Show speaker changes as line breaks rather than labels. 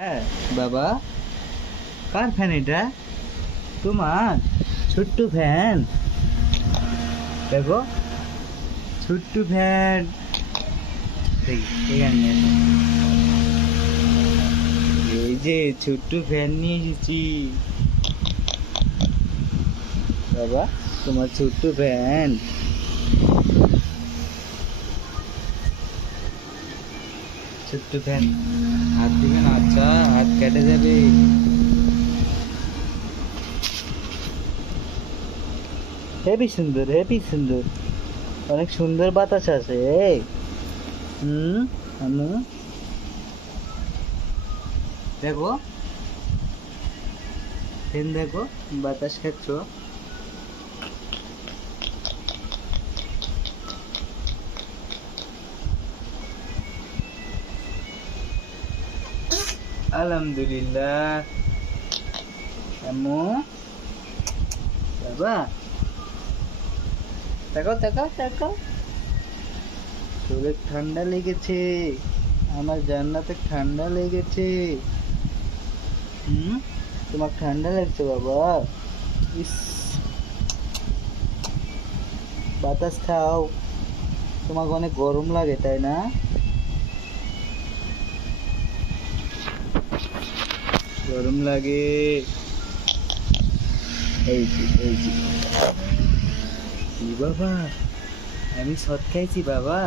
হ্যাঁ বাবা। কার ফ্যান এটা? তোমার ছোট্ট ফ্যান দেখো, ছোট্ট ফ্যান এখানে এই যে ছোট্ট ফ্যান নিয়ে এসেছি। বাবা, তোমার ছোট্ট ফ্যান ছোট্ট ফ্যান হাত দিবেন আচ্ছা হাত কেটে যাবে। হেবি সুন্দর হেবি সুন্দর। অনেক সুন্দর বাতাস আছে হুম দেখো। দেখো, বাতাস খাচ্ছ। আলহামদুলিল্লাহ বাবা তাকাও তাকাও শরীরে ঠান্ডা লেগেছে। আমার জান্নাতে ঠান্ডা লেগেছে। হুম? তোমার ঠান্ডা লাগছে, বাবা? ইস। বাতাস খাও। তোমাকে অনেক গরম লাগে, তাই না? গরম লাগে। এই এই বাবা? আমি সৎ খাইছি বাবা।